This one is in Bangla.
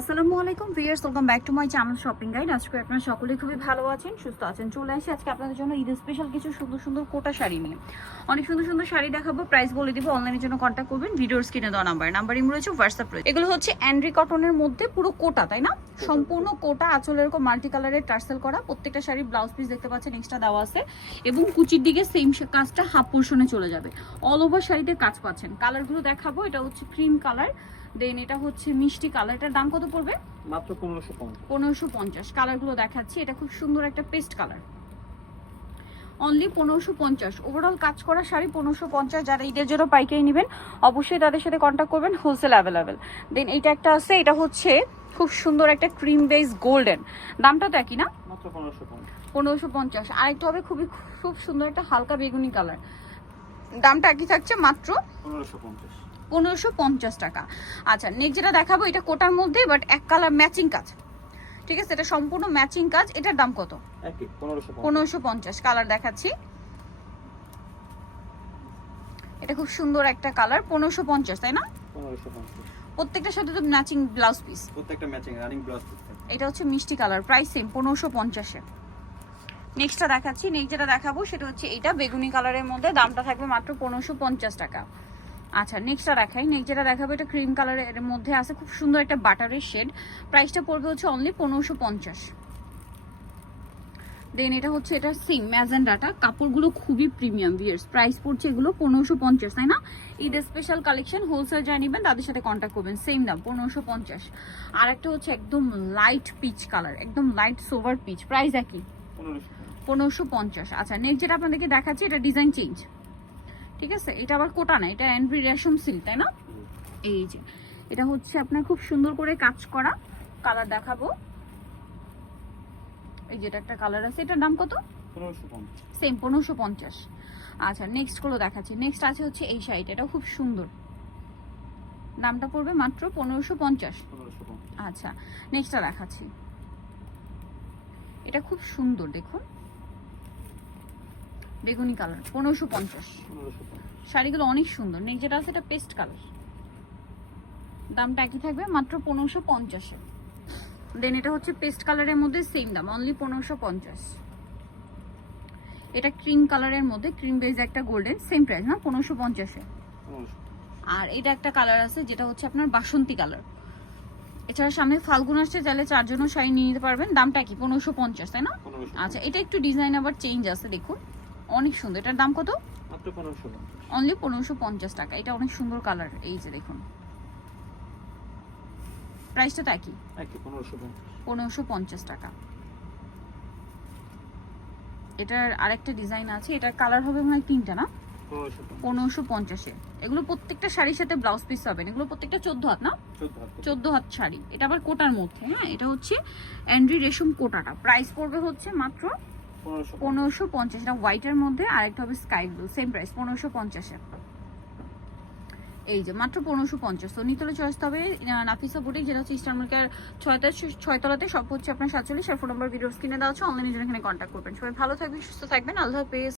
আসসালামু আলাইকুম viewers, welcome back to my channel shopping guide. আজকে আপনারা সকলে খুবই ভালো আছেন, সুস্থ আছেন। চলে আসি আজকে আপনাদের জন্য ঈদ স্পেশাল কিছু সুন্দর সুন্দর কোটা শাড়ি নিয়ে। অনেক সুন্দর সুন্দর শাড়ি দেখাবো, প্রাইস বলে দিব। অনলাইনের জন্য কন্ট্যাক্ট করবেন ভিডিওর স্ক্রিনে দেওয়া নাম্বারই রয়েছে, হোয়াটসঅ্যাপ রয়েছে। এগুলো হচ্ছে অ্যান্ড্রি কটনের মধ্যে পুরো কোটা, তাই না? সম্পূর্ণ কোটা, আঁচল এরকম মাল্টি কালারের টার্সেল করা। প্রত্যেকটা শাড়ি ব্লাউজ পিস দেখতে পাচ্ছেন এক্সট্রা দেওয়া আছে, এবং কুচির দিকে সেম কাজটা হাফ পোর্শনে চলে যাবে। অল ওভার শাড়িতে কাজ পাচ্ছেন। কালারগুলো দেখাবো। এটা হচ্ছে ক্রিম কালার, দেন এটা হচ্ছে মিষ্টি কালার। এটার দাম কত পড়বে? মাত্র 1550। কালারগুলো দেখাচ্ছি। এটা খুব সুন্দর একটা পেস্ট কালার, অনলি 1550। ওভারঅল কাজ করা শাড়ি 1550। যারা ঈদের জন্য পাইকারি নেবেন অবশ্যই তাদের সাথে কন্ট্যাক্ট করবেন, হোলসেল অ্যাভেলেবেল। দেন এইটা একটা আছে, এটা হচ্ছে খুব সুন্দর একটা ক্রিম বেস গোল্ডেন। দামটা তো একই না? মাত্র 1550। 1550। আরেকটা হবে খুব সুন্দর একটা হালকা বেগুনি কালার, দামটা একই থাকছে, মাত্র 1550। 1550 টাকা। আচ্ছা, নেক্সট যেটা দেখাবো এটা কোটার মধ্যে, বাট এক কালার ম্যাচিং কাজ, ঠিক আছে? এটা সম্পূর্ণ ম্যাচিং কাজ। এটার দাম কত? একই 1550। 1550। কালার দেখাচ্ছি। এটা খুব সুন্দর একটা কালার, 1550, তাই না? 1550। প্রত্যেকটার সাথে তো ম্যাচিং ব্লাউজ পিস। প্রত্যেকটা ম্যাচিং রানিং ব্লাউজ পিস। এটা হচ্ছে মিষ্টি কালার, প্রাইস সেম 1550-এ। নেক্সটটা দেখাচ্ছি। নেক্সট যেটা দেখাবো সেটা হচ্ছে এটা বেগুনি কালারের মধ্যে, দামটা থাকবে মাত্র 1550 টাকা। আচ্ছা, নেক্সটটা দেখাই। নেক্সট যেটা দেখাবো এটা ক্রিম কালারের মধ্যে আছে, খুব সুন্দর একটা বাটারের শেড। প্রাইসটা পড়বে হচ্ছে অনলি 1550। দেন এটা হচ্ছে এটা সিং ম্যাজেন্ডাটা, কাপড়গুলো খুবই প্রিমিয়াম ভিয়ার্স। প্রাইস পড়ছে এগুলো 1550, তাই না? ঈদের স্পেশাল কালেকশন, হোলসেল যারা নেবেন তাদের সাথে কন্ট্যাক্ট করবেন, সেম দাম 1550। আর একটা হচ্ছে একদম লাইট পিচ কালার, একদম লাইট সোভার পিচ, প্রাইস একই 1550। আচ্ছা, নেক্সট যেটা আপনাদেরকে দেখাচ্ছি এটা ডিজাইন চেঞ্জ, ঠিক আছে? এটা আবার কোটা না, এটা অ্যান্ড্রি রেশম সিল্ক, তাই না? এই যে এটা হচ্ছে আপনার খুব সুন্দর করে কাজ করা। কালার দেখাবো। এই যেটা একটা কালার আছে, এটার দাম কত? 1550। সেম 1550। আচ্ছা, নেক্সট গুলো দেখাচ্ছি। নেক্সট আছে হচ্ছে এই শাড়িটা, এটা খুব সুন্দর, দামটা পড়বে মাত্র 1550। 1550। আচ্ছা, নেক্সটটা দেখাচ্ছি। এটা খুব সুন্দর, দেখুন বেগুনি কালার, 1550। 1550। শাড়িগুলো অনেক সুন্দর। নেক্সট যেটা আছে এটা পেস্ট কালার, দামটা একই থাকবে মাত্র 1550-এ। দেন এটা হচ্ছে পেস্ট কালারের মধ্যে, সেম দাম অনলি 1550। এটা ক্রিম কালারের মধ্যে, ক্রিম বেজ একটা গোল্ডেন, সেম প্রাইস না, 1550-এ। 1550। আর এটা একটা কালার আছে যেটা হচ্ছে আপনার বাসন্তী কালার। এছাড়া সামনে ফাল্গুন আসছে, চাইলে চারজনও শাড়ি নিয়ে নিতে পারবেন, দামটা কি 1550, তাই না? 1550। আচ্ছা, এটা একটু ডিজাইন আবার চেঞ্জ আছে, দেখুন অনেক সুন্দর। এটার দাম কত? মাত্র 1550। অনলি 1550 টাকা। এটা অনেক সুন্দর কালার, এই যে দেখুন, প্রাইসটা তো একই, একই 1550। 1550 টাকা। এটার আরেকটা ডিজাইন আছে, এটার কালার হবে মনে হয় তিনটা, না? 1550। 1550-এ। এগুলো প্রত্যেকটা শাড়ির সাথে ব্লাউজ পিস হবে। এগুলো প্রত্যেকটা 14 হাত, না? 14 হাত। 14 হাত শাড়ি। এটা আবার কোটার মধ্যে, হ্যাঁ? এটা হচ্ছে অ্যান্ড্রি রেশম কোটাটা। প্রাইস পড়বে হচ্ছে মাত্র 1550। 1550। এটা হোয়াইটের মধ্যে, আরেকটা হবে স্কাই ব্লু, সেম প্রাইস 1550-এ। এই যে মাত্র 1550। তো নিতলে চয়েস হবে নাফিসা বুটিক, যেটা হচ্ছে ইস্টার্ন মার্কের 6তলাতে। সব হচ্ছে আপনার 47। আর ফোন নম্বর ভিডিও স্ক্রিনে দেওয়া আছে, অনলাইনে জন্য এখানে কন্ট্যাক্ট করবেন। সবাই ভালো থাকবেন, সুস্থ থাকবেন, আল্লাহ হাফেজ।